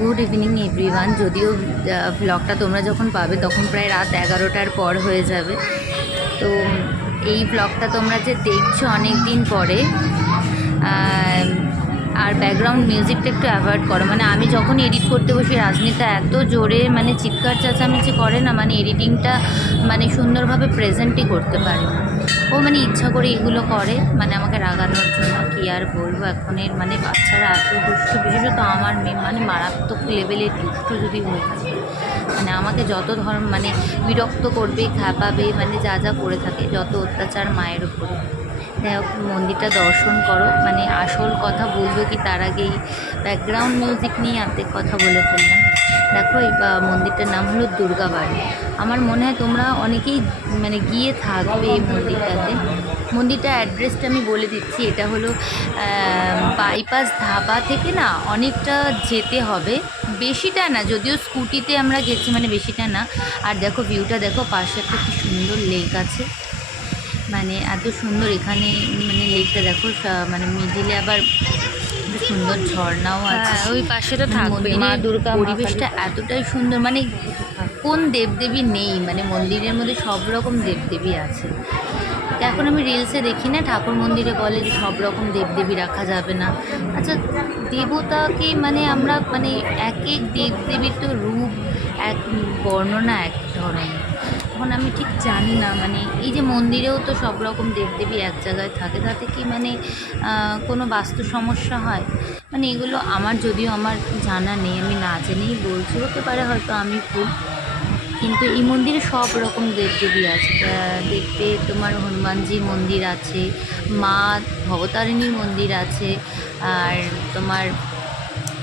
Good evening everyone. যদিও ব্লগটা তোমরা যখন পাবে তখন প্রায় রাত 11টার পর হয়ে যাবে। তো এই ব্লগটা তোমরা যে দেখছো অনেক দিন পরে, আর ব্যাকগ্রাউন্ড মিউজিকটা একটু অ্যাভয়েড করো। মানে আমি যখন এডিট করতে বসি রাজনীতা এত জোরে মানে চিৎকার চেঁচামেচি করে না, মানে এডিটিংটা মানে সুন্দরভাবে প্রেজেন্টই করতে পারে না। ও মানে ইচ্ছা করে এগুলো করে, মানে আমাকে রাগানোর জন্য। কী আর বলবো, এখনের মানে বাচ্চারা এত দুষ্ট, বিশেষত আমার মেয়ে মানে মারাত্মক লেভেলের দুষ্ট যদি হয়ে থাকে। মানে আমাকে যত মানে বিরক্ত করবে, খ্যাপাবে, মানে যা যা করে থাকে, যত অত্যাচার মায়ের উপরে। যাই হোক, মন্দিরটা দর্শন করো। মানে আসল কথা বলবো কি তার আগেই ব্যাকগ্রাউন্ড মিউজিক নিয়ে অর্ধেক কথা বলে ফেললাম। দেখো, এই মন্দিরটার নাম হলো দুর্গাবাড়ি। আমার মনে হয় তোমরা অনেকেই মানে গিয়ে থাকবে এই মন্দিরটাতে। মন্দিরটার অ্যাড্রেসটা আমি বলে দিচ্ছি। এটা হলো বাইপাস ধাবা থেকে না অনেকটা যেতে হবে, বেশিটা না, যদিও স্কুটিতে আমরা গেছি, মানে বেশিটা না। আর দেখো ভিউটা দেখো, পাশে একটা কি সুন্দর লেক আছে, মানে এত সুন্দর এখানে। মানে লেকটা দেখো, মানে মিডিলে আবার সুন্দর ঝর্ণাও আছে। ওই পাশে তো থাকবে মা দুর্গা। পরিবেশটা এতটাই সুন্দর, মানে কোন দেবদেবী নেই, মানে মন্দিরের মধ্যে সব রকম দেবদেবী আছে। এখন আমি রিলসে দেখি না, ঠাকুর মন্দিরে বলে যে সব রকম দেবদেবী রাখা যাবে না। আচ্ছা, দেবতাকে মানে আমরা মানে এক এক দেবদেবীর তো রূপ এক, বর্ণনা এক ধরনের। এখন আমি ঠিক জানি না, মানে এই যে মন্দিরেও তো সব রকম দেবদেবী এক জায়গায় থাকে, তাতে কি মানে কোনো বাস্তু সমস্যা হয়? মানে এগুলো আমার, যদিও আমার জানা নেই, আমি না জেনেই বলছি, হতে পারে হয়তো আমি ভুল। কিন্তু এই মন্দিরে সব রকম দেবদেবী আছে। দেখতে তোমার হনুমানজির মন্দির আছে, মা ভবতারিণীর মন্দির আছে, আর তোমার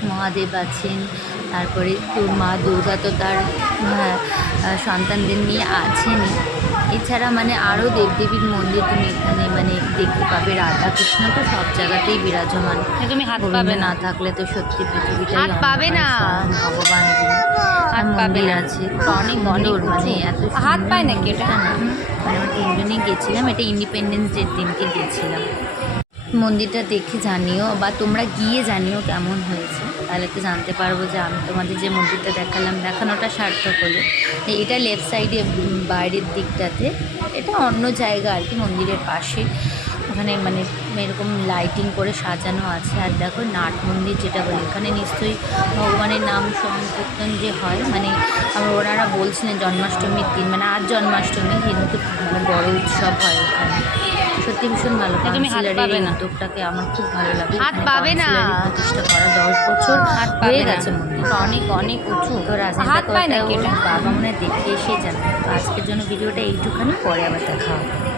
মহাদেব আছেন। তারপরে মা দুর্গা তো তার সন্তানদের নিয়ে আছেনই। এছাড়া মানে আরও দেবদেবীর মন্দির তুমি এখানে মানে দেখতে পাবে। রাধাকৃষ্ণ তো সব জায়গাতেই বিরাজমান। তুমি হাত পাবে না থাকলে তো সত্যি পৃথিবীটাই হাত পাবে না। ভগবান মন্দির আছে অনেক অনেক, মানে এত হাত পায় নাকি এটা না। মানে আমরা 3 জনেই গেছিলাম, এটা ইন্ডিপেন্ডেন্স ডের দিনকে গেছিলাম। মন্দিরটা দেখে জানিও, বা তোমরা গিয়ে জানিও কেমন হয়েছে, তাহলে তো জানতে পারবো যে আমি তোমাদের যে মন্দিরটা দেখালাম, দেখানোটা সার্থক হলো। এটা লেফট সাইডে বাইরের দিকটাতে, এটা অন্য জায়গা আর কি, মন্দিরের পাশে। ওখানে মানে এরকম লাইটিং করে সাজানো আছে। আর দেখো নাট মন্দির যেটা বলে, এখানে নিশ্চয়ই ভগবানের নাম সংকীর্তন যে হয়, মানে ওনারা বলছিলেন জন্মাষ্টমীর দিন, মানে আজ জন্মাষ্টমী কিন্তু মানে বড় উৎসব হয় এখানে। সত্যি ভীষণ ভালো। কাউন্সিলরের উদ্যোগটাকে আমার খুব ভালো লাগে। হাত পাবে না প্রতিষ্ঠা করা 10 বছর হয়ে গেছে মন্দিরটা, অনেক অনেক উঁচু। তো রাজনীতি বাবা মনে দেখে এসে জানে। তো আজকের জন্য ভিডিওটা এইটুখানি, পরে আবার দেখা হবে।